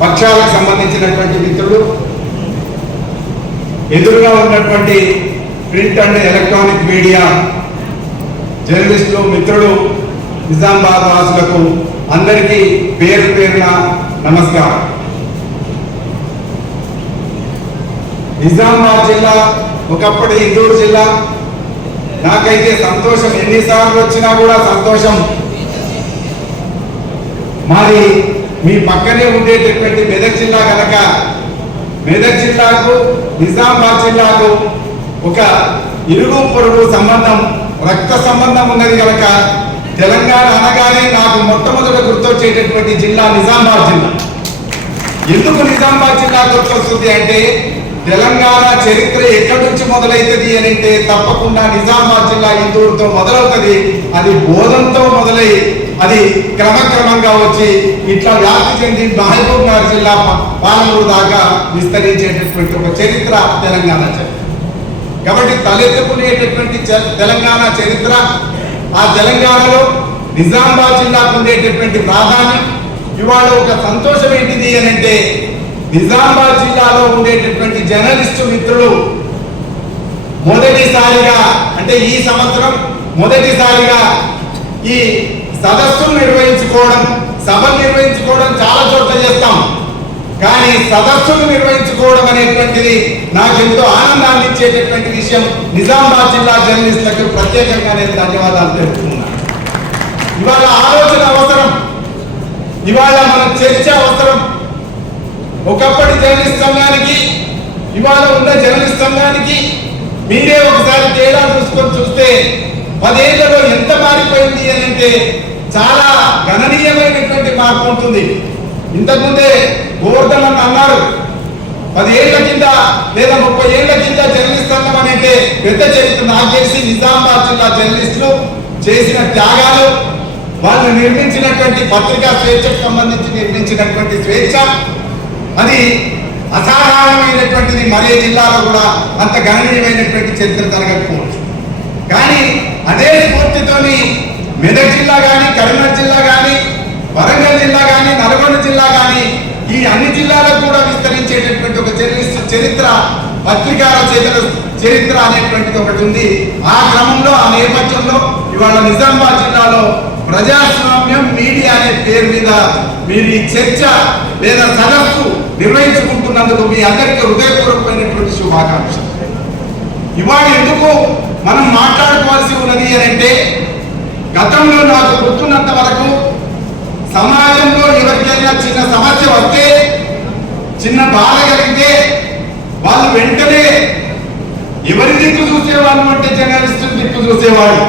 పక్షాలకు సంబంధించినటువంటి మిత్రులు ఎదురుగా ఉన్నటువంటి ప్రింట్ అండ్ ఎలక్ట్రానిక్ మీడియా జర్నలిస్టులు మిత్రులు నిజామాబాద్ వాసులకు అందరికీ పేరు పేరున నమస్కారం. నిజామాబాద్ జిల్లా ఒకప్పటి ఇందూరు జిల్లా. నాకైతే సంతోషం ఎన్నిసార్లు వచ్చినా కూడా సంతోషం. మాది మీ పక్కనే ఉండేటటువంటి మెదక్ జిల్లా కనుక మెదక్ జిల్లాకు నిజామాబాద్ జిల్లాకు ఒక ఇరుగు పొరుగు సంబంధం రక్త సంబంధం ఉన్నది కనుక తెలంగాణ అనగానే నాకు మొట్టమొదట గుర్తొచ్చేటటువంటి జిల్లా నిజామాబాద్ జిల్లా. ఎందుకు నిజామాబాద్ జిల్లా గుర్తొస్తుంది అంటే తెలంగాణ చరిత్ర ఎక్కడి నుంచి మొదలవుతుంది అని అంటే తప్పకుండా నిజామాబాద్ జిల్లా ఇందూరుతో మొదలవుతుంది. అది బోధంతో మొదలై అది క్రమక్రమంగా వచ్చి ఇట్లా వ్యాప్తి చెంది మహబూబ్ నగర్ జిల్లా పాలమూరు దాకా విస్తరించేటటువంటి ఒక చరిత్ర తెలంగాణ చరిత్ర. కాబట్టి తలెత్తుకునేటటువంటి తెలంగాణ చరిత్ర ఆ తెలంగాణలో నిజామాబాద్ జిల్లాకు ఉండేటటువంటి ప్రాధాన్యం ఇవాళ ఒక సంతోషం ఏంటిది అని అంటే నిజామాబాద్ జిల్లాలో ఉండేటటువంటి జర్నలిస్టు మిత్రులు మొదటిసారిగా అంటే ఈ సంవత్సరం మొదటిసారిగా ఈ సదస్సులు నిర్వహించుకోవడం సభలు నిర్వహించుకోవడం చాలా చోట్ల చేస్తాం. కానీ సదస్సులు నిర్వహించుకోవడం అనేటువంటిది నాకు ఎంతో ఆనందాన్ని ఇచ్చేటటువంటి విషయం నిజామాబాద్ జిల్లా జర్నలిస్టులకు ప్రత్యేకంగా నేను ధన్యవాదాలు తెలుపుతున్నాను. ఇవాళ ఆలోచన అవసరం. ఇవాళ మన చర్చ అవసరం. ఒకప్పటి జర్నలిస్ట్ సంఘానికి ఇవాళ ఉన్న జర్నలిస్ట్ సంఘానికి మీరే ఒకసారి తేడా చూసుకొని చూస్తే పదేళ్ళలో ఎంత మారిపోయింది అని అంటే చాలా గణనీయమైనటువంటి మార్పు ఉంటుంది. ఇంతకుముందే గోవర్ధన్ అన్నారు అన్నారు పదేళ్ళ కింద లేదా ముప్పై ఏళ్ళ కింద జర్నలిస్ట్ సంఘం అంటే పెద్ద చరిత్ర. నాకు తెలిసి నిజామాబాద్ జిల్లా జర్నలిస్టులు చేసిన త్యాగాలు వాళ్ళు నిర్మించినటువంటి పత్రికా స్వేచ్ఛకు సంబంధించి నిర్మించినటువంటి స్వేచ్ఛ అది అసాధారణమైనటువంటిది. మరే జిల్లాలో కూడా అంత గణనీయమైనటువంటి చరిత్ర జరగకపోవచ్చు కానీ అదే స్ఫూర్తితోని మెదక్ జిల్లా కానీ కరీంనగర్ జిల్లా కానీ వరంగల్ జిల్లా కానీ నల్గొండ జిల్లా కానీ ఈ అన్ని జిల్లాలకు కూడా విస్తరించేటటువంటి ఒక చరిత్ర చరిత్ర పత్రికాల చరిత్ర అనేటువంటిది ఒకటి ఉంది. ఆ క్రమంలో ఆ నేపథ్యంలో ఇవాళ నిజామాబాద్ జిల్లాలో ప్రజాస్వామ్యం మీడియా అనే పేరు మీద మీరు ఈ చర్చ లేదా సదస్సు నిర్వహించుకుంటున్నందుకు మీ అందరికీ హృదయపూర్వకమైనటువంటి శుభాకాంక్షలు. ఇవాళ ఎందుకు మనం మాట్లాడుకోవాల్సి ఉన్నది అని అంటే గతంలో నాకు గుర్తున్నంత వరకు సమాజంలో ఎవరికైనా చిన్న సమస్య వస్తే చిన్న బాధ కలిగితే వాళ్ళు వెంటనే ఎవరి దిక్కు చూసేవాళ్ళు అంటే జర్నలిస్టుల దిక్కు చూసేవాడు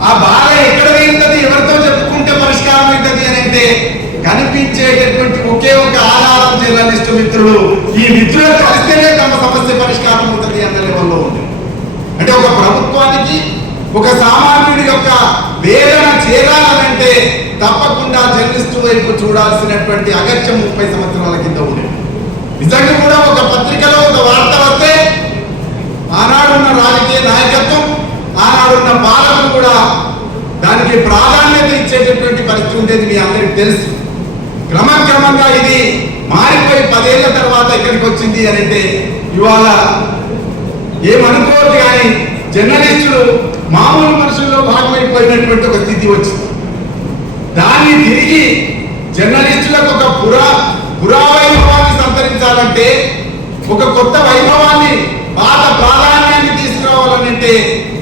ఆ బాధ ఎక్కడ వెళ్తుంది ఎవరితో చెప్పుకుంటే పరిష్కారం అవుతుంది అని అంటే కనిపించేటటువంటి ఒకే ఒక ఆధారం జర్నలిస్టు మిత్రులు ఈ మిత్రులు కలిస్తేనే తమ సమస్య పరిష్కారం అవుతుంది అన్న లెవెల్లో ఉంది అంటే ఒక ప్రభుత్వానికి ఒక సామాన్యుడి యొక్క వేదన చేరాలంటే తప్పకుండా జర్నలిస్టు వైపు చూడాల్సినటువంటి అగత్యం ముప్పై సంవత్సరాల కింద ఉండేది నిజంగా కూడా ఒక పత్రికలో ఒక వార్త వస్తే ఆనాడున్న రాజకీయ నాయకత్వం ఆనాడున్న పాలన కూడా దానికి ప్రాధాన్యత ఇచ్చేటటువంటి పరిస్థితి ఉండేది మీ అందరికి తెలుసు. క్రమక్రమంగా ఇది మారిపోయి పదేళ్ళ తర్వాత ఇక్కడికి వచ్చింది అని అంటే ఇవాళ ఏమనుకోవద్దు కానీ జర్నలిస్టులు మామూలు మనుషుల్లో భాగమైపోయినటువంటి ఒక స్థితి వచ్చింది. దాన్ని తిరిగి జర్నలిస్టులకు ఒక పురా పురా వైభవాన్ని సంతరించాలంటే ఒక కొత్త వైభవాన్ని పాత ప్రాధాన్యాన్ని తీసుకురావాలనంటే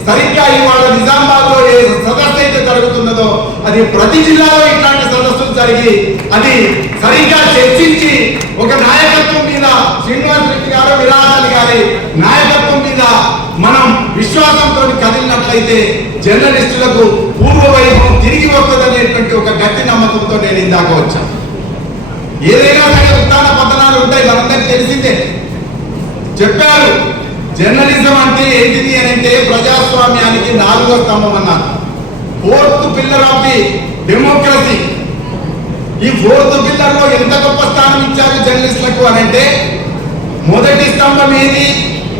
సరిగ్గా ఇవాళ నిజామాబాద్లో ఏ సదస్సు అయితే జరుగుతున్నదో అది ప్రతి జిల్లాలో ఇట్లాంటి సదస్సులు జరిగి అది సరిగ్గా చర్చించి ఒక నాయకత్వం మీద శ్రీనివాస్ రెడ్డి గారు విరాజాలి గారి నాయకత్వం మీద మనం విశ్వాసంతో కదిలినట్లయితే జర్నలిస్టులకు పూర్వ వైభవం తిరిగి వస్తుందనేటువంటి ఒక గట్టి నమ్మకంతో నేను ఇందాక వచ్చాను ఏదైనా సరే ఉత్తాన పతనాలు ఉంటాయి మనందరికి తెలిసిందే. చెప్పారు జర్నలిజం అంటే ఏంటిది అని అంటే ప్రజాస్వామ్యానికి నాలుగో స్తంభం అన్నారు. Fourth pillar of the democracy ఈ ఫోర్త్ పిల్లర్లో ఎంత గొప్ప స్థానం ఇచ్చారు జర్నలిస్టులకు అని అంటే మొదటి స్తంభం ఏది?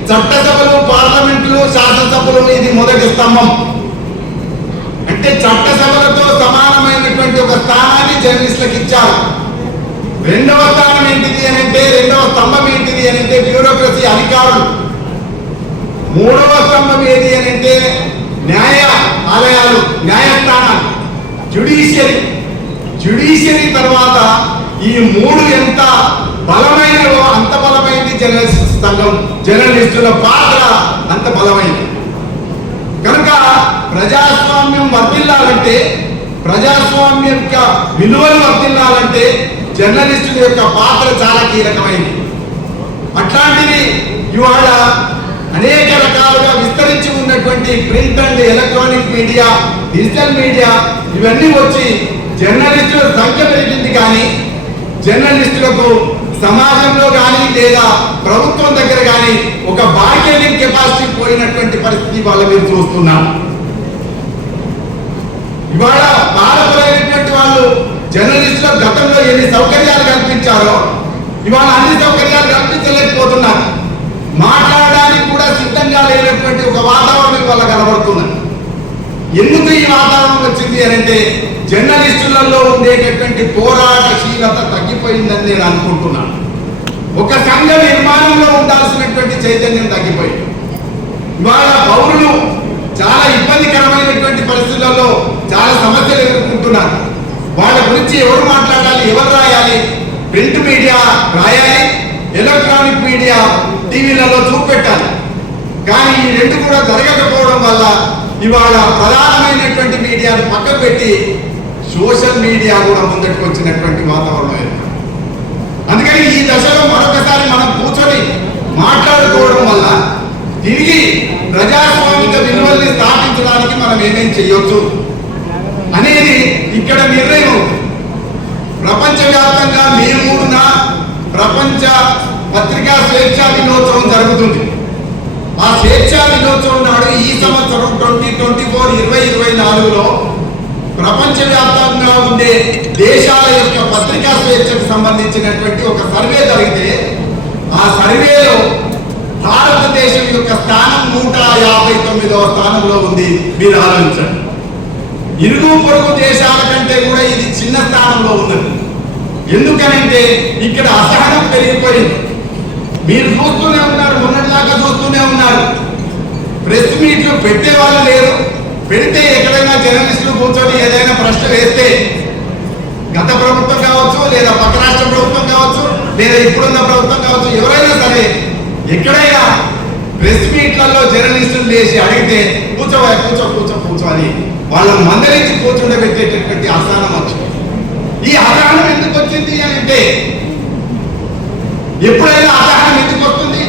చట్టసభలు పార్లమెంట్లు శాసనసభలు ఇది మొదటి స్తంభం. అంటే చట్టసభలతో సమానమైనటువంటి ఒక స్థానాన్ని జర్నలిస్టులకు ఇచ్చారు. రెండవ స్థానం ఏంటిది అని అంటే రెండవ స్తంభం ఏంటిది అని అంటే బ్యూరోక్రసీ అధికారులు. మూడవ స్తంభం ఏది అని అంటే న్యాయ ఆలయాలు న్యాయస్థానాలు. జ్యుడిషియరీ. జ్యుడిషియరీ తర్వాత ఈ మూడు ఎంత బలమైనలో అంత బలమైంది జర్నలిస్ట్ సంఘం. జర్నలిస్టుల పాత్ర అంత బలమైంది. కనుక ప్రజాస్వామ్యం వర్తిల్లాలంటే ప్రజాస్వామ్యం యొక్క విలువలు వర్తిల్లాలంటే జర్నలిస్టుల యొక్క పాత్ర చాలా కీలకమైంది. అట్లాంటిది ఇవాళ అనేక రకాలుగా విస్తరించి ఉన్నటువంటి print and electronic media digital media ఇవన్నీ వచ్చి జర్నలిస్టుల సంఖ్య పెరిగింది కానీ జర్నలిస్టులకు సమాజంలో కానీ లేదా ప్రభుత్వం దగ్గర కానీ ఒక బార్గెనింగ్ కెపాసిటీ పోయినటువంటి పరిస్థితి వాళ్ళ మీరు చూస్తున్నారు ఇవాళ బాధపడైనటువంటి వాళ్ళు జర్నలిస్టుల గతంలో ఎన్ని సౌకర్యాలు కల్పించారో ఇవాళ అన్ని సౌకర్యాలు కల్పించలేకపోతున్నారు. మాట్లాడడానికి కూడా సిద్ధంగా లేనటువంటి ఒక వాతావరణం వల్ల కనబడుతున్నారు ఎందుకు ఈ వాతావరణం వచ్చింది అని అంటే జర్నలిస్టులలో ఉండేటటువంటి పోరాటశీలత తగ్గిపోయిందని నేను అనుకుంటున్నాను. ఒక సంఘ నిర్మాణంలో ఉండాల్సినటువంటి చైతన్యం తగ్గిపోయింది. ఇవాళ పౌరులు చాలా ఇబ్బందికరమైనటువంటి పరిస్థితులలో చాలా సమస్యలు ఎదుర్కొంటున్నారు. వాళ్ళ గురించి ఎవరు మాట్లాడాలి ఎవరు రాయాలి? ప్రింట్ మీడియా రాయాలి ఎలక్ట్రానిక్ మీడియా టీవీలలో చూపెట్టాలి. కానీ ఈ రెండు కూడా జరగకపోవడం వల్ల ఇవాళ ప్రధానమైనటువంటి మీడియాను పక్క పెట్టి సోషల్ మీడియా కూడా ముందటికి వచ్చినటువంటి వాతావరణం అందుకని ఈ దశలో మరొకసారి మనం కూర్చొని మాట్లాడుకోవడం వల్ల తిరిగి ప్రజాస్వామిక విలువల్ని స్థాపించడానికి మనం ఏమేం చేయొచ్చు అనేది ఇక్కడ నిర్ణయం. ప్రపంచవ్యాప్తంగా మే మూడున ప్రపంచ పత్రికా స్వేచ్ఛా దినోత్సవం జరుగుతుంది. ఆ స్వేచ్ఛా దినోత్సవం ట్వంటీ ఫోర్ ఇరవై ఇరవై నాలుగులో ప్రపంచవ్యాప్తంగా ఉండే దేశాల యొక్క పత్రికా స్వేచ్ఛకు సంబంధించినటువంటి ఒక సర్వే జరిగితే ఆ సర్వేలో భారతదేశం యొక్క స్థానం నూట యాభై తొమ్మిదవ స్థానంలో ఉంది. మీరు ఆలోచించండి. ఇరుగు పొరుగు దేశాల కంటే కూడా ఇది చిన్న స్థానంలో ఉన్నది. ఎందుకనంటే ఇక్కడ అసహనం పెరిగిపోయింది. మీరు చూస్తూనే ఉన్నారు మొన్నటిలాగా చూస్తూనే ఉన్నారు. ప్రెస్ మీట్లు పెట్టే వాళ్ళు లేరు. పెడితే ఎక్కడైనా జర్నలిస్టులు కూర్చొని ఏదైనా ప్రశ్న వేస్తే గత ప్రభుత్వం కావచ్చు లేదా పక్క రాష్ట్ర ప్రభుత్వం కావచ్చు లేదా ఇప్పుడున్న ప్రభుత్వం కావచ్చు ఎవరైనా సరే ఎక్కడైనా ప్రెస్ మీట్లలో జర్నలిస్టులు లేచి అడిగితే కూర్చోవా కూర్చో కూర్చో కూర్చో అని వాళ్ళని మందరించి కూర్చుండబెట్టేటటువంటి అసహనం వచ్చింది. ఈ అసహనం ఎందుకు వచ్చింది అని అంటే ఎప్పుడైనా అసహనం ఎందుకు వస్తుంది?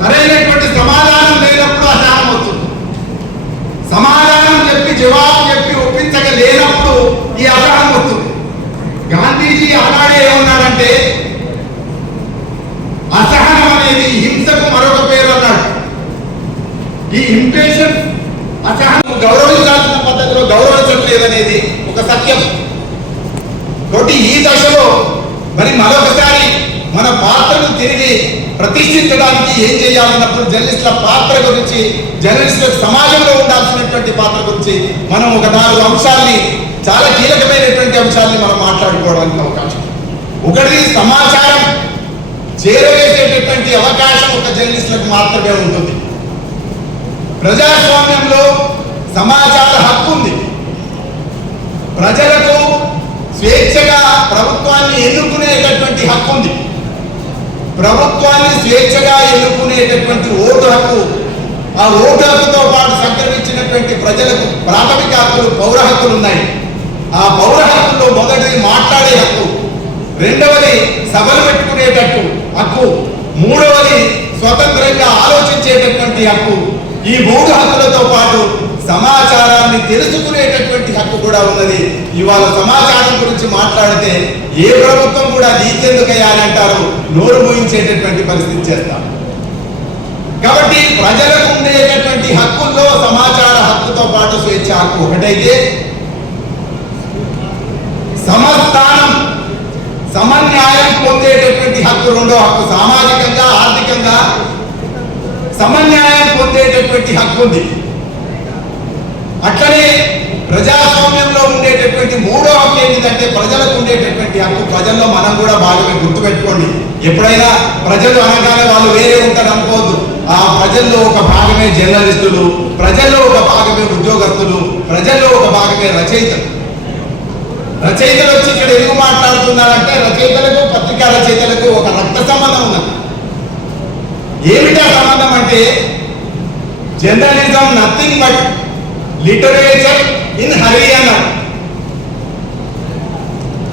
సరైనటువంటి సమాధానం సమాధానం చెప్పి జవాబు చెప్పి ఒప్పించగలేనప్పుడు ఈ అసహనం వస్తుంది. గాంధీజీ ఆనాడే ఏమన్నాడంటే అసహనం అనేది హింసకు మరొక పేరు అన్నాడు. ఈ ఇంపేషన్ అసహనం గౌరవించాల్సిన పద్ధతిలో గౌరవించట్లేదనేది ఒక సత్యం. కాబట్టి ఈ దశలో మరి మరొకసారి మన పాత్రను తిరిగి ప్రతిష్ఠించడానికి ఏం చేయాలన్నప్పుడు జర్నలిస్టుల పాత్ర గురించి జర్నలిస్టుల సమాజంలో ఉండాల్సినటువంటి పాత్ర గురించి మనం ఒక నాలుగు అంశాల్ని చాలా కీలకమైనటువంటి అంశాల్ని మనం మాట్లాడుకోవడానికి అవకాశం ఒకటి సమాచారం. చేరవేసేటటువంటి అవకాశం ఒక జర్నలిస్టులకు మాత్రమే ఉంటుంది. ప్రజాస్వామ్యంలో సమాచార హక్కు ఉంది. ప్రజలకు స్వేచ్ఛగా ప్రభుత్వాన్ని ఎన్నుకునేటటువంటి హక్కు ఉంది. ప్రభుత్వాన్ని స్వేచ్ఛగా ఎన్నుకునేటటువంటి ఓటు హక్కు ఆ ఓటు హక్కుతో పాటు సంక్రమించినటువంటి ప్రజలకు ప్రాథమిక హక్కులు పౌర హక్కులు ఉన్నాయి. ఆ పౌర హక్కుల్లో మొదటిది మాట్లాడే హక్కు రెండవది సభలు పెట్టుకునేటట్టు హక్కు మూడవది స్వతంత్రంగా ఆలోచించేటటువంటి హక్కు. ఈ మూడు హక్కులతో పాటు సమాచారాన్ని తెలుసుకునేటటువంటి హక్కు కూడా ఉన్నది. ఇవాళ సమాచారం గురించి మాట్లాడితే ఏ ప్రభుత్వం కూడా నీకెందుకయ్యా అని అంటారు? నోరు మూయించేటటువంటి పరిస్థితి చేస్తాం. కాబట్టి ప్రజలకు ఉండేటటువంటి హక్కుల్లో సమాచార హక్కుతో పాటు స్వేచ్ఛ హక్కు ఒకటైతే సమస్థానం సమన్యాయం పొందేటటువంటి హక్కు రెండో హక్కు సామాజికంగా ఆర్థికంగా సమన్యాయం పొందేటటువంటి హక్కు ఉంది. అట్లనే ప్రజాస్వామ్యంలో ఉండేటటువంటి మూడో హక్కు ఏంటిదంటే ప్రజలకు ఉండేటటువంటి హక్కు. ప్రజల్లో మనం కూడా భాగమే గుర్తుపెట్టుకోండి. ఎప్పుడైనా ప్రజలు అనగానే వాళ్ళు వేరే ఉంటారు అనుకోవద్దు. ఆ ప్రజల్లో ఒక భాగమే జర్నలిస్టులు ప్రజల్లో ఒక భాగమే ఉద్యోగస్తులు ప్రజల్లో ఒక భాగమే రచయితలు. రచయితలు వచ్చి ఇక్కడ ఎందుకు మాట్లాడుతున్నారంటే రచయితలకు పత్రికా రచయితలకు ఒక రక్త సంబంధం ఉన్నది. ఏమిటా సంబంధం అంటే? Journalism nothing but literature in hurry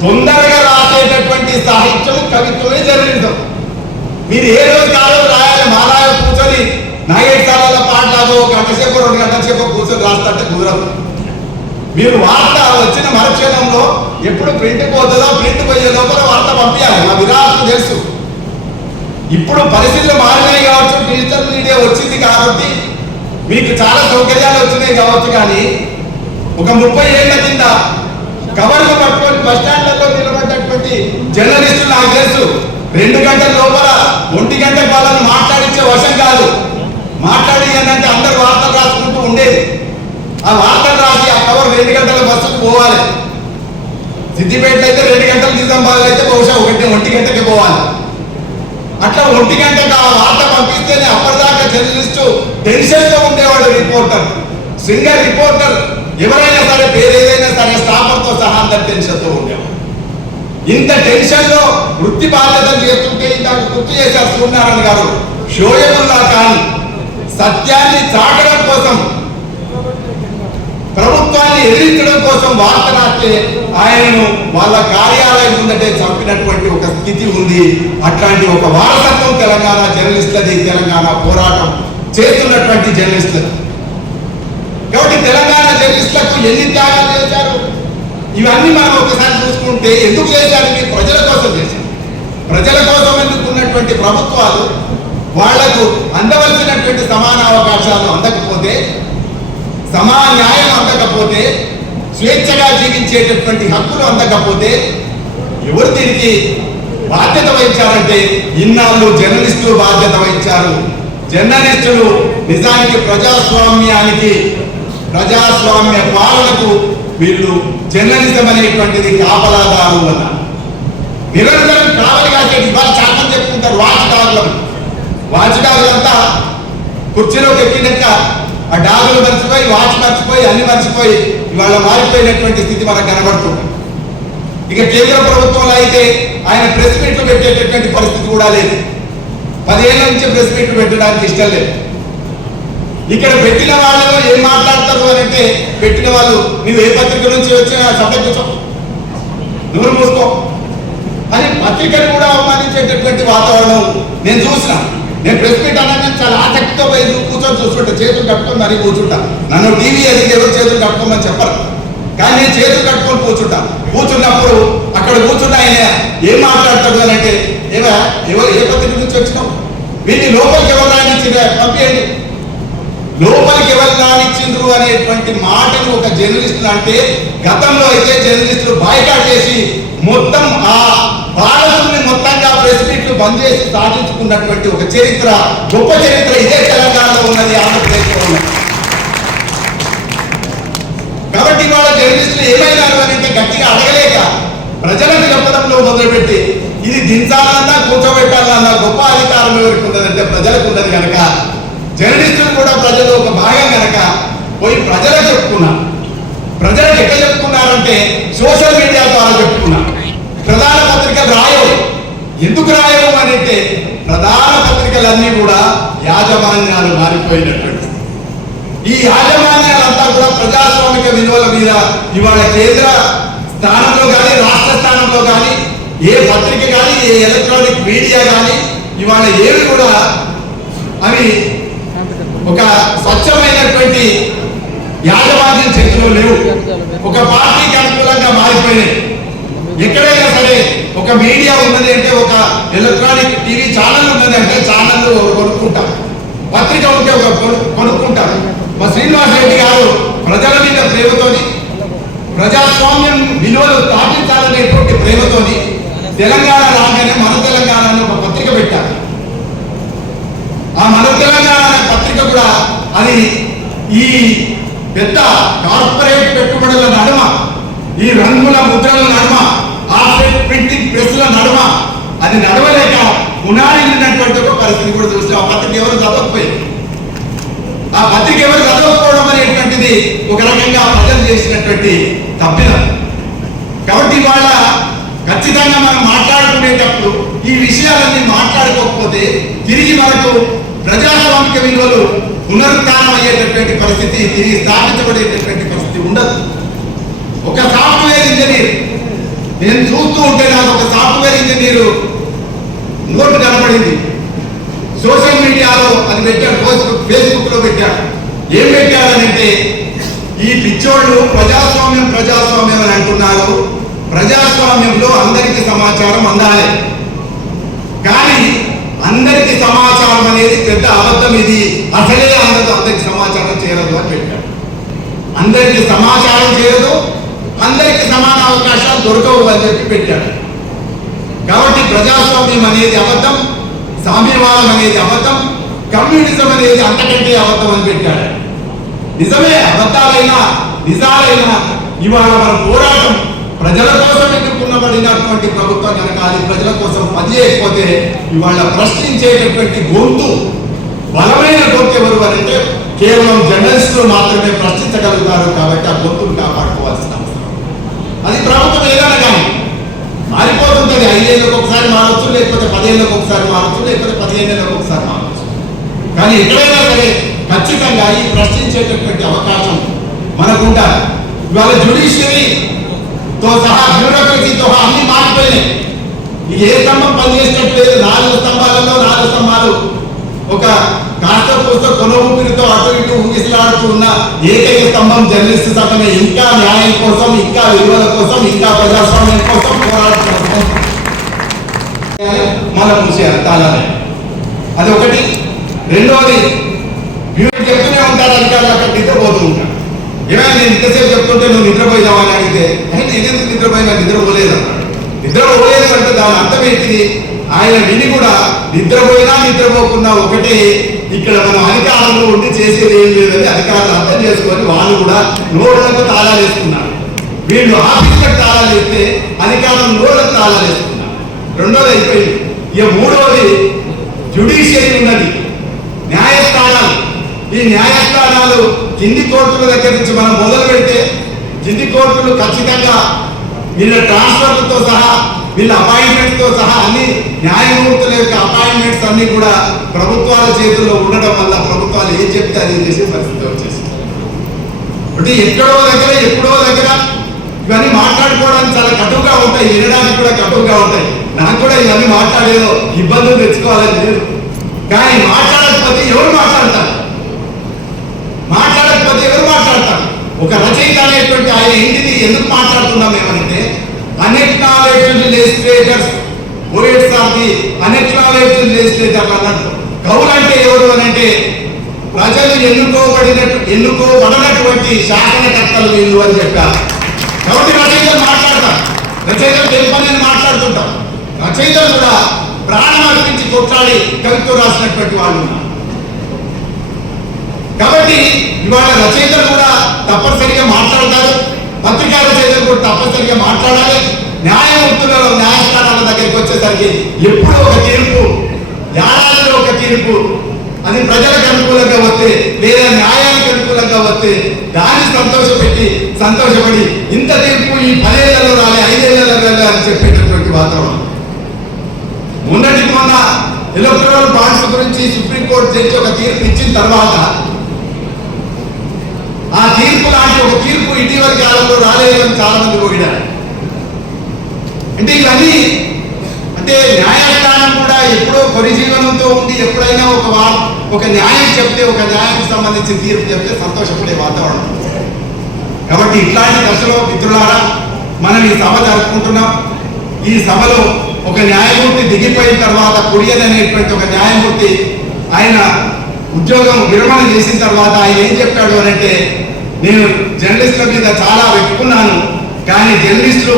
తొందరగా రాసేటటువంటి సాహిత్యం కవిత్వమే జర్నలిజం. మీరు ఏ రోజు కాలం రాయాలి మాలాయ కూర్చొని నాగేశ్వరాల పాటలాగో ఒక గంట సేపు రెండు గంటల సేపు కూర్చొని రాస్తారంటే కుదరదు. మీరు వార్త వచ్చిన మరక్షణంలో ఎప్పుడు ప్రింట్ పోతుందో ప్రింట్ పోయే లోపల వార్త పంపించాలి. మా విరాట్ తెలుసు. ఇప్పుడు పరిస్థితులు మారినాయి కావచ్చు. డిజిటల్ మీడియా వచ్చింది కాబట్టి మీకు చాలా సౌకర్యాలు వచ్చినాయి కావచ్చు కానీ ఒక ముప్పై ఏళ్ళ కింద కవర్లు పట్టుకొని బస్ స్టాండ్లలో నిలబడ్డటువంటి జర్నలిస్టులు నాకు తెలుసు రెండు గంటల లోపల ఒంటి గంట వాళ్ళని మాట్లాడించే వశం కాదు. మాట్లాడి ఏంటంటే అందరు వార్తలు రాసుకుంటూ ఉండేది. ఆ వార్తలు రాసి ఆ కవర్ రెండు గంటల బస్సుకు పోవాలి. సిద్దిపేటలో అయితే రెండు గంటలు నిజామాబాద్ అయితే బహుశా ఒకటి ఒంటి గంటకి పోవాలి. అట్లా ఒంటి గంటకు ఆ వార్త పంపిస్తేనే అప్పటిదాకా జర్నలిస్టు టెన్షన్లో ఉండేవాడు రిపోర్టర్. సింగర్ రిపోర్టర్ ఎవరైనా సరే పేరు ఏదైనా సరే స్టాఫర్తో సహా అంత టెన్షన్తో ఉండేవాడు. ఇంత టెన్షన్లో వృత్తి బాధ్యతలు చేస్తుంటే ఇందాక గుర్తు చేశారు సూర్యనారాయణ గారు. షోయబుల్లా ఖాన్ సత్యాన్ని చాటడం కోసం ప్రభుత్వాన్ని ఎదిరించడం కోసం వార్త రాస్తే ఆయనను వాళ్ళ కార్యాలయం ముందటే చంపినటువంటి ఒక స్థితి ఉంది. అట్లాంటి ఒక వారసత్వం తెలంగాణ జర్నలిస్టులది తెలంగాణ పోరాటం చేస్తున్నటువంటి జర్నలిస్టులు. కాబట్టి తెలంగాణ జర్నలిస్టులకు ఎన్ని త్యాగాలు చేశారు? ఇవన్నీ మనం ఒకసారి చూసుకుంటే ఎందుకు చేశారు? మీ ప్రజల కోసం చేశారు. ప్రజల కోసం ఎందుకు ఉన్నటువంటి ప్రభుత్వాలు వాళ్ళకు అందవలసినటువంటి సమాన అవకాశాలు అందకపోతే సమా న్యాయం అందకపోతే స్వేచ్ఛగా జీవించేటటువంటి హక్కులు అందకపోతే ఎవరు తిరిగి బాధ్యత వహించారంటే ఇన్నాళ్ళు జర్నలిస్టులు బాధ్యత వహించారు. జర్నలిస్టులు నిజానికి ప్రజాస్వామ్యానికి ప్రజాస్వామ్య పాలనకు వీళ్ళు జర్నలిజం అనేటువంటిది కాపలాదారు అన్న. నిరంతరం కావలి కాసేటి వాళ్ళు చాలా చెప్పుకుంటారు వాచ్ డాగులను వాచ్ డాగులంతా కుర్చీలోకి ఎక్కినాక ఆ డాగులు మర్చిపోయి వాచ్ మర్చిపోయి అన్ని మర్చిపోయి ఇవాళ మారిపోయినటువంటి స్థితి మనకు కనబడుతుంది. ఇక కేంద్ర ప్రభుత్వంలో అయితే ఆయన ప్రెస్ మీట్లు పెట్టేటటువంటి పరిస్థితి కూడా లేదు. పదేళ్ళ నుంచి ప్రెస్ మీట్లు పెట్టడానికి ఇష్టం లేదు. ఇక్కడ పెట్టిన వాళ్ళలో ఏం మాట్లాడతారు అని అంటే పెట్టిన వాళ్ళు నువ్వు ఏ పత్రిక నుంచి వచ్చినా సభ్యత నూరు మూసుకో. అని పత్రికను కూడా అవమానించేటటువంటి వాతావరణం నేను చూసిన. నేను ప్రెస్ మీట్ అనగానే చాలా ఆసక్తితో పోయి కూర్చొని చూసుకుంటా చేతులు కట్టుకొని మరీ కూర్చుంటా. నన్ను టీవీ ఎదిగి చేతులు కట్టుకోమని చెప్పరు. కానీ నేను చేతులు కట్టుకొని కూర్చుంటా. కూర్చున్నప్పుడు అక్కడ కూర్చున్న ఆయన ఏం మాట్లాడతాడు అని అంటే ఏవా ఎవరు ఏ పత్రిక నుంచి వచ్చినావు? వీటిని లోపలికి ఎవరు రానిచ్చిండ్రు? పంపించండి లోపలికి ఎవరు రానిచ్చిండ్రు అనేటువంటి మాటను ఒక జర్నలిస్ట్ అంటే గతంలో అయితే జర్నలిస్టులు బాయ్కాట్ చేసి మొత్తం ఆ భారత పనిచేసి చేసి సాధించుకున్నటువంటి ఒక చరిత్ర గొప్ప చరిత్ర ఇదే తెలంగాణలో ఉన్నది ఆంధ్రప్రదేశ్లో ఉన్నది. కాబట్టి ఇవాళ జర్నలిస్టులు ఏమైనారు అని అంటే గట్టిగా అడగలేక ప్రజలకు చెప్పడంలో మొదలుపెట్టి ఇది దించాలన్నా కూర్చోబెట్టాలన్నా గొప్ప అధికారం ఎవరికి ఉన్నదంటే ప్రజలకు ఉన్నది కనుక జర్నలిస్టులు కూడా ప్రజలు ఒక భాగం కనుక పోయి ప్రజలకు చెప్పుకున్నారు ప్రజలకు ఎక్కడ చెప్పుకున్నారంటే సోషల్ మీడియా ద్వారా చెప్పుకున్నారు ప్రధాన పత్రిక రాయ ఎందుకు రాయడం అని అంటే ప్రధాన పత్రికలన్నీ కూడా యాజమాన్యాలు మారిపోయినటువంటి. ఈ యాజమాన్యాలంతా కూడా ప్రజాస్వామిక విలువల మీద ఇవాళ కేంద్ర స్థానంలో కానీ రాష్ట్ర స్థానంలో కానీ ఏ పత్రిక కానీ ఏ ఎలక్ట్రానిక్ మీడియా కానీ ఇవాళ ఏవి కూడా అవి ఒక స్వచ్ఛమైనటువంటి యాజమాన్యం చేతిలో లేవు. ఒక పార్టీకి అనుకూలంగా మారిపోయినాయి. ఎక్కడైనా సరే ఒక మీడియా ఉన్నది అంటే ఒక ఎలక్ట్రానిక్ టీవీ ఛానల్ ఉన్నది అంటే ఛానల్ కొనుక్కుంటారు. పత్రిక ఉంటే ఒక కొను- కొనుక్కుంటారు. మా శ్రీనివాస్ రెడ్డి గారు ప్రజల మీద ప్రేమతోని ప్రజాస్వామ్యం విలువలు స్థాపించాలనేటువంటి ప్రేమతోని తెలంగాణ రాగానే మన తెలంగాణ అని ఒక పత్రిక పెట్టారు. ఆ మన తెలంగాణ అనే పత్రిక కూడా అది ఈ పెద్ద కార్పొరేట్ పెట్టుబడుల నడుమ ఈ రంగుల ముద్రల నడుమ ఆఫ్సెట్ ప్రింటింగ్ ప్రెస్ల నడుమ. అది నడవలేక పునాడినటువంటి ఒక పరిస్థితి కూడా చూస్తే ఆ పత్రిక ఎవరు చదవకపోయింది ఆ పత్రిక ఎవరు చదవకపోవడం అనేటువంటిది ఒక రకంగా ప్రజలు చేసినటువంటి తప్పిదం. కాబట్టి ఇవాళ ఖచ్చితంగా మనం మాట్లాడుకునేటప్పుడు ఈ విషయాలన్నీ మాట్లాడుకోకపోతే తిరిగి మనకు ప్రజాస్వామిక విలువలు పునరుత్నం అయ్యేటటువంటి పరిస్థితి తిరిగి స్థాపించబడేటటువంటి పరిస్థితి ఉండదు. ఒక సాఫ్ట్వేర్ ఇంజనీర్ నేను చూస్తూ ఉంటే నాకు ఒక సాఫ్ట్వేర్ ఇంజనీర్ నోటు కనబడింది సోషల్ మీడియాలో అది పెట్టాడు ఫేస్బుక్ ఫేస్బుక్లో పెట్టాడు ఏం పెట్టాడనంటే ఈ పిచ్చోళ్ళు ప్రజాస్వామ్యం ప్రజాస్వామ్యం అని అంటున్నారు. ప్రజాస్వామ్యంలో అందరికీ సమాచారం అందాలి. కానీ అందరికీ సమాచారం అనేది పెద్ద అబద్ధం ఇది. అసలే అందరూ అందరికి సమాచారం చేరదు అని పెట్టాడు అందరికి సమాచారం అందరికీ సమాన అవకాశాలు దొరకవు అని చెప్పి పెట్టాడు కాబట్టి ప్రజాస్వామ్యం అనేది అబద్ధం సామ్యవాదం అనేది అబద్ధం కమ్యూనిజం అనేది అంతకంటే అబద్ధం అని పెట్టాడు నిజమే అబద్ధాలైనా నిజాలైనా ఇవాళ మన పోరాటం ప్రజల కోసం ఎన్నుకున్నబడినటువంటి ప్రభుత్వం కనుక అది ప్రజల కోసం పనిచేయకపోతే ఇవాళ ప్రశ్నించేటటువంటి గొంతు బలమైన గొంతు ఎవరు అంటే కేవలం జర్నలిస్టులు మాత్రమే ప్రశ్నించగలుగుతారు కాబట్టి ఆ గొంతును కాపాడు అది ప్రభుత్వం ఏదైనా కానీ మారిపోతుంటుంది. ఐదేళ్ళకి ఒకసారి మారచ్చు లేకపోతే పదేళ్ళకి ఒకసారి మారచ్చు లేకపోతే పదిహేను ఒకసారి మారచ్చు. కానీ ఎక్కడైనా సరే ఖచ్చితంగా ఈ ప్రశ్నించేటటువంటి అవకాశం మనకుండా ఇవాళ జ్యుడిషియరీతో సహా బ్యూరోక్రసీతో సహా అన్ని మారిపోయినాయి. ఏ స్తంభం పనిచేసినట్టు లేదు. నాలుగు స్తంభాలలో నాలుగు స్తంభాలు ఒక కాస్త కూస్త కొన అటు ఇటు ఊగిసలాడుతూ ఉన్న ఏకైక స్తంభం జర్నలిస్ట్ సంఘమే ఇంకా న్యాయం కోసం ఇంకా విలువల కోసం ఇంకా ప్రజాస్వామ్యం కోసం పోరాడుతున్నాం మనం చూసేయాలి తాళాలి. అది ఒకటి. రెండవది మీరు చెప్తూనే ఉంటారు అధికారులు అక్కడ నిద్రపోతూ ఉంటాడు ఏమైనా నేను ఇంతసేపు చెప్తుంటే నువ్వు నిద్రపోయినావా అని అడిగితే నేను ఎందుకు నిద్రపోయినా? నిద్రపోలేదు అన్నాడు నిద్రపోలేదు అంటే దాని అర్థం ఏంటిది? ఆయన విని కూడా నిద్రపోయినా నిద్రపోకుండా ఒకటే ఇక్కడ మనం అధికారంలో ఉండి చేసేది ఏం లేదని అధికారులు అర్థం చేసుకొని వాళ్ళు కూడా నోట్లకు తాళాలు వేసుకున్నారు. వీళ్ళు ఆఫీసులకు తాళాలు వేస్తే అధికారం నోట్లకు తాళాలు వేసుకున్నారు. రెండోది అయిపోయింది. ఇక మూడవది జ్యుడిషియరీ ఉన్నది. న్యాయస్థానాలు. ఈ న్యాయస్థానాలు కింది కోర్టుల దగ్గర నుంచి మనం మొదలు పెడితే కింది కోర్టులు ఖచ్చితంగా వీళ్ళ ట్రాన్స్ఫర్లతో సహా వీళ్ళ అపాయింట్మెంట్స్తో సహా అన్ని న్యాయమూర్తుల యొక్క అపాయింట్మెంట్స్ అన్ని కూడా ప్రభుత్వాల చేతుల్లో ఉండడం వల్ల ప్రభుత్వాలు ఏం చెప్తే అది చేసే పరిస్థితి వచ్చేసింది. అంటే ఎక్కడో దగ్గర ఎప్పుడో దగ్గర ఇవన్నీ మాట్లాడుకోవడానికి చాలా కటువుగా ఉంటాయి వినడానికి కూడా కటువుగా ఉంటాయి. నాకు కూడా ఇవన్నీ మాట్లాడేదో ఇబ్బందులు తెచ్చుకోవాలని లేదు. కానీ మాట్లాడకపోతే ఎవరు మాట్లాడతారు? మాట్లాడకపోతే ఎవరు మాట్లాడతారు? ఒక రచయిత అనేటువంటి ఆయన ఇంటిని ఎందుకు మాట్లాడుతున్నాం ఏమంటే అనేక legislators poets of the unacknowledged legislator అన్నట్టు. కవులు అంటే ఎవరు అని అంటే ప్రజలు ఎన్నుకోబడిన ఎన్నుకోబడినటువంటి శాసనకర్తలు వీళ్ళు అని చెప్పారు. కాబట్టి రచయితలు మాట్లాడతారు. రచయితలు తెలుపని మాట్లాడుతుంటాం రచయితలు కూడా ప్రాణం అర్పించి కొట్లాడి కవిత్వం రాసినటువంటి వాళ్ళు కాబట్టి ఇవాళ రచయితలు కూడా తప్పనిసరిగా మాట్లాడతారు. పత్రికా రచయితలు కూడా తప్పనిసరిగా మాట్లాడాలి. న్యాయవంతులలో న్యాయస్థానాల దగ్గరికి వచ్చేసరికి ఎప్పుడూ ఒక తీర్పు ఏడాదిలో ఒక తీర్పు అది ప్రజలకు అనుకూలంగా వస్తే లేదా న్యాయానికి అనుకూలంగా వస్తే దాన్ని సంతోషపెట్టి సంతోషపడి ఇంత తీర్పు ఈ పదేళ్ళలో రాలే ఐదేళ్ళలో రాలే అని చెప్పేటటువంటి వాతావరణం. మొన్నటికి మొన్న ఎలక్ట్రల్ బాండ్స్ గురించి సుప్రీంకోర్టు జడ్జి ఒక తీర్పు ఇచ్చిన తర్వాత ఆ తీర్పు లాంటి ఒక తీర్పు ఇటీవల కాలంలో రాలేదని చాలా మంది పోయినారు అంటే ఇవన్నీ అంటే న్యాయస్థానం కూడా ఎప్పుడో పరిజీవనంతో ఉండి ఎప్పుడైనా ఒక వా ఒక న్యాయం చెప్తే ఒక న్యాయానికి సంబంధించిన తీర్పు చెప్తే సంతోషపడే వాతావరణం. కాబట్టి ఇట్లాంటి దశలో మిత్రులారా మనం ఈ సభ జరుపుకుంటున్నాం. ఈ సభలో ఒక న్యాయమూర్తి దిగిపోయిన తర్వాత కురియన్ అనేటువంటి ఒక న్యాయమూర్తి ఆయన ఉద్యోగం విరమణ చేసిన తర్వాత ఆయన ఏం చెప్పాడు అని అంటే నేను జర్నలిస్టుల మీద చాలా వెతుకున్నాను కానీ జర్నలిస్టులు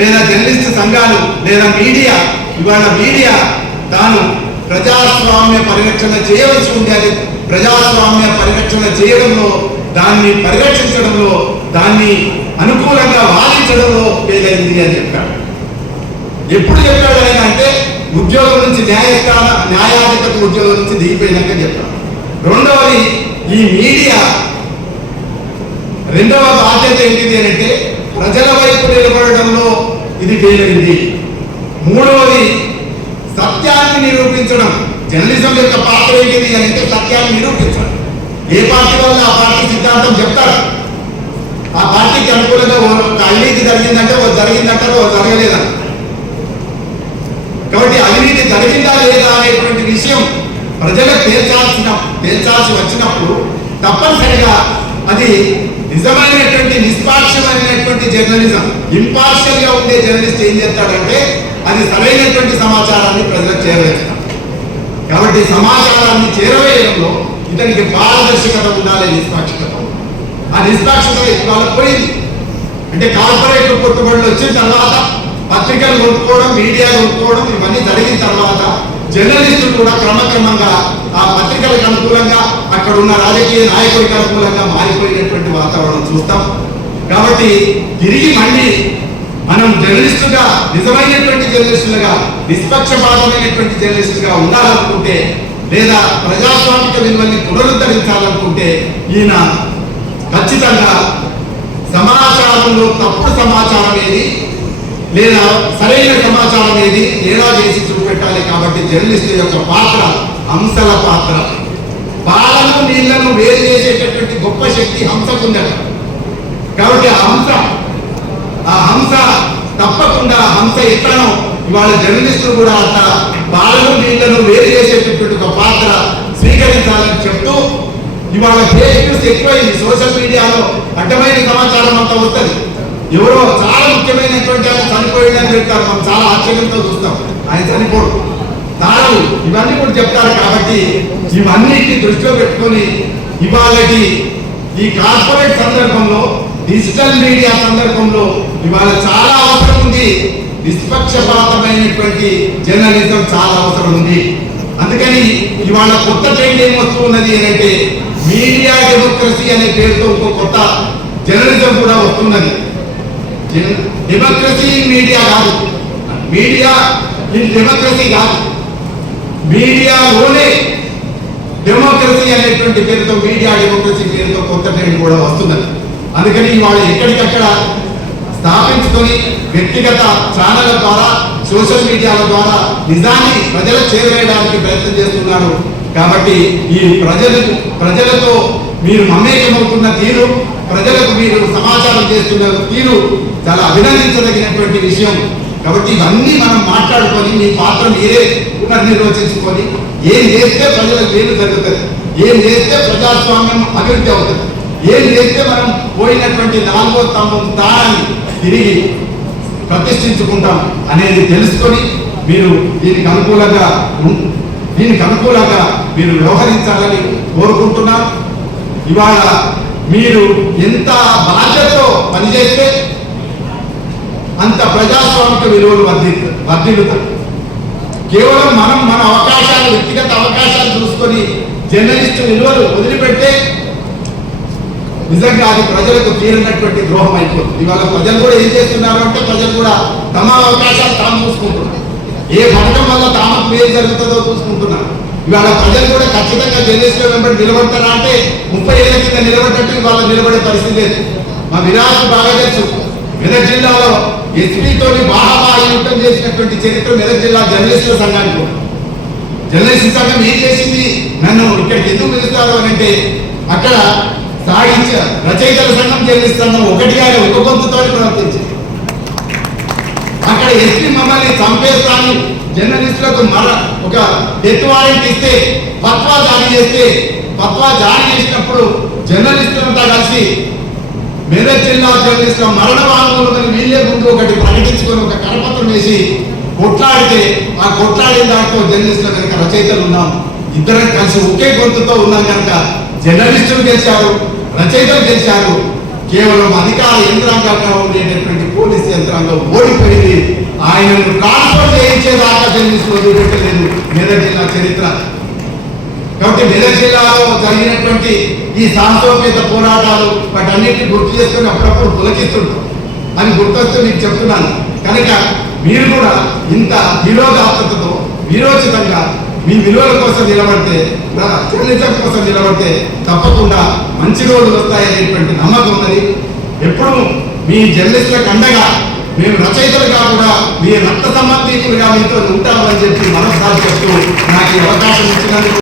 లేదా జర్నలిస్ట్ సంఘాలు లేదా మీడియా ఇవాళ మీడియా తాను ప్రజాస్వామ్య పరిరక్షణ చేయవలసి ఉంది అది ప్రజాస్వామ్య పరిరక్షణ చేయడంలో దాన్ని పరిరక్షించడంలో దాన్ని అనుకూలంగా వాదించడంలో పేదైంది అని చెప్పాడు. ఎప్పుడు చెప్పాడు ఆయన అంటే ఉద్యోగం నుంచి న్యాయస్థాన న్యాయాధిపతి ఉద్యోగం నుంచి దిగిపోయినాక చెప్పాడు. రెండవది ఈ మీడియా రెండవ బాధ్యత ఏంటిది అంటే ప్రజల వైపు నిలబడడంలో ఇది తేలింది. మూడవది సత్యాన్ని నిరూపించడం. జర్నలిజం యొక్క పాత్ర ఏంటిది అని అంటే సత్యాన్ని నిరూపించడం. ఏ పార్టీ వల్ల ఆ పార్టీ సిద్ధాంతం చెప్తారు? ఆ పార్టీకి అనుకూలంగా ఒక అవినీతి జరిగిందంటే ఓ జరిగిందంటారు ఓ జరగలేదంట కాబట్టి అవినీతి జరిగిందా లేదా అనేటువంటి విషయం ప్రజలకు తేల్చాల్సిన తేల్చాల్సి వచ్చినప్పుడు తప్పనిసరిగా అది నిజమైనటువంటి నిష్పాక్షమైనటువంటి జర్నలిజం ఇంపార్షియల్గా ఉండే జర్నలిస్ట్ ఏం చేస్తాడంటే అది సరైనటువంటి సమాచారాన్ని ప్రజలకు చేరవేస్తాడు. కాబట్టి సమాచారాన్ని చేరవేయడంలో ఇతనికి పారదర్శకత ఉండాలి నిష్పాక్షికత ఆ నిష్పాక్షికత ఇవాళ పోయింది. అంటే కార్పొరేట్ పెట్టుబడులు వచ్చిన తర్వాత పత్రికలు కొట్టుకోవడం మీడియా కొట్టుకోవడం ఇవన్నీ జరిగిన తర్వాత జర్నలిస్టులు కూడా క్రమక్రమంగా ఆ పత్రికలకు అనుకూలంగా అక్కడ ఉన్న రాజకీయ నాయకుడికి అనుకూలంగా మారిపోయినటువంటి వాతావరణం చూస్తాం. కాబట్టి తిరిగి మళ్ళీ మనం జర్నలిస్టుగా నిజమైనటువంటి జర్నలిస్టులుగా నిష్పక్షపాతమైనటువంటి జర్నలిస్టుగా ఉండాలనుకుంటే లేదా ప్రజాస్వామిక విలువల్ని పునరుద్ధరించాలనుకుంటే ఈయన ఖచ్చితంగా సమాచారంలో తప్పుడు సమాచారం ఏది? లేదా సరైన సమాచారం అనేది తేడా చేసి చూపెట్టాలి కాబట్టి జర్నలిస్టు యొక్క పాత్ర హంసల పాత్ర. పాలను నీళ్ళను వేరు చేసేటటువంటి గొప్ప శక్తి హంసకుందట కాబట్టి ఆ హంస ఆ హంస తప్పకుండా హంస ఎట్లనో ఇవాళ జర్నలిస్టులు కూడా అంత పాలను నీళ్ళను వేరు చేసేటటువంటి ఒక పాత్ర స్వీకరించాలని చెప్తూ ఇవాళ ఫేక్ న్యూస్ ఎక్కువైంది. సోషల్ మీడియాలో అడ్డమైన సమాచారం అంతా వస్తుంది. ఎవరో చాలా ముఖ్యమైనటువంటి ఆయన చనిపోయిందని చెప్తారు. మనం చాలా ఆశ్చర్యంతో చూస్తాం. ఆయన చనిపోడు. తాను ఇవన్నీ కూడా చెప్తారు కాబట్టి ఇవన్నిటిని దృష్టిలో పెట్టుకొని ఇవాళకి ఈ కార్పొరేట్ సందర్భంలో డిజిటల్ మీడియా సందర్భంలో ఇవాళ చాలా అవసరం ఉంది. నిష్పక్షపాతమైనటువంటి జర్నలిజం చాలా అవసరం ఉంది. అందుకని ఇవాళ కొత్త ట్రెండ్ ఏం వస్తున్నది అని అంటే మీడియా డెమోక్రసీ అనే పేరుతో ఒక కొత్త జర్నలిజం కూడా వస్తున్నది. డెమోక్రసీ మీడియా కాదు. మీడియా ఇన్ డెమోక్రసీ కాదు. మీడియాలోనే డెమోక్రసీ అనేటువంటి పేరుతో మీడియా డెమోక్రసీ పేరుతో కొత్త ట్రెండ్ కూడా వస్తుందని అందుకని వాళ్ళు ఎక్కడికక్కడ స్థాపించుకొని వ్యక్తిగత ఛానళ్ళ ద్వారా సోషల్ మీడియాల ద్వారా నిజాన్ని ప్రజలకు చేరవేయడానికి ప్రయత్నం చేస్తున్నారు. కాబట్టి ఈ ప్రజలు ప్రజలతో మీరు మమేకమవుతున్న తీరు ప్రజలకు మీరు సమాచారం చేస్తున్న తీరు చాలా అభినందించదగినటువంటి విషయం. కాబట్టి ఇవన్నీ మనం మాట్లాడుకొని మీ పాత్ర మీరే పునర్నిర్వచించుకొని ఏం చేస్తే ప్రజలకు మేలు జరుగుతుంది ఏం చేస్తే ప్రజాస్వామ్యం అభివృద్ధి అవుతుంది ఏం చేస్తే మనం పోయినటువంటి నాలుగో స్తంభం స్థానాన్ని తిరిగి ప్రతిష్ఠించుకుంటాం అనేది తెలుసుకొని మీరు దీనికి అనుకూలంగా ఉం- దీనికి అనుకూలంగా మీరు వ్యవహరించాలని కోరుకుంటున్నాం. ఇవాళ మీరు ఎంత బాధ్యతతో పనిచేస్తే అంత ప్రజాస్వామిక విలువలు వర్ధి వర్ధిల్లుతాయి. కేవలం మనం మన అవకాశాలు వ్యక్తిగత అవకాశాలు చూసుకొని జర్నలిస్ట్ విలువలు వదిలిపెట్టే నిజంగా అది ప్రజలకు తీరినటువంటి ద్రోహం అయిపోతుంది. ఇవాళ ప్రజలు కూడా ఏం చేస్తున్నారు అంటే ప్రజలు కూడా తమ అవకాశాలు తాము చూసుకుంటున్నారు. ఏ పథకం వల్ల తామకు ఏం జరుగుతుందో చూసుకుంటున్నారు. ఇవాళ ప్రజలు కూడా ఖచ్చితంగా జర్నలిస్టుల వెంబడి నిలబడతారా అంటే ముప్పై ఏళ్ళ కింద నిలబడినట్టు ఇవాళ నిలబడే పరిస్థితి లేదు. మా విరాట్ బాగా తెలుసు. మెదక్ జిల్లాలో ఎస్పీతోని బాహాబాయి యుద్ధం చేసినటువంటి చరిత్ర మెదక్ జిల్లా జర్నలిస్టుల సంఘానికి. జర్నలిస్ట్ సంఘం ఏం చేసింది? నన్ను ఇక్కడికి ఎందుకు పిలుస్తారు అని అంటే అక్కడ సాహిత్య రచయితల సంఘం జర్నలిస్ట్ సంఘం ఒకటిగా ఒక గొంతుతో ప్రవర్తించింది. అక్కడ ఎస్పీ మమ్మల్ని చంపేస్తాను జర్నలిస్టులకు మర ఒక డెత్ వారెంట్ ఇస్తే ఫత్వా జారీ చేస్తే ఫత్వా జారీ చేసినప్పుడు జర్నలిస్టులంతా కలిసి మెదక్ జిల్లా జర్నలిస్టుల మరణ వాంగ్మూలమని వీళ్ళే ముందు ఒకటి ప్రకటించుకొని ఒక కరపత్రం వేసి కొట్లాడితే ఆ కొట్లాడిన దాంట్లో జర్నలిస్టుల కనుక రచయితలు ఉన్నాం. ఇద్దరం కలిసి ఒకే గొంతుతో ఉన్నాం కనుక జర్నలిస్టులు గెలిచారు రచయితలు గెలిచారు. కేవలం అధికార యంత్రాంగంగా ఉండేటటువంటి పోలీస్ యంత్రాంగం ఓడిపోయింది. ఆయనను ట్రాన్స్ఫర్ చేయించేదాకా జర్నలిస్టులు వదిలిపెట్టలేదు మెదక్ జిల్లా చరిత్ర. కాబట్టి మెదక్ జిల్లాలో జరిగినటువంటి ఈ సాహసోపేత పోరాటాలు వాటన్నిటిని గుర్తు చేసుకొని అప్పుడప్పుడు పులకిస్తుంటాం. అని గుర్తొస్తూ మీకు చెప్తున్నాను. కనుక మీరు కూడా ఇంత విరోధాత్మకతో విరోచితంగా మీ విలువల కోసం నిలబడితే నా జర్నలిజం కోసం నిలబడితే తప్పకుండా మంచి రోజులు వస్తాయనేటువంటి నమ్మకం ఉన్నది. ఎప్పుడు మీ జర్నలిస్టులకు అండగా మేము రచయితలుగా కూడా మీ రక్త సంబంధికులుగా మీతో ఉంటామని చెప్పి మనసారి చెప్తూ నాకు ఈ అవకాశం ఇచ్చినందుకు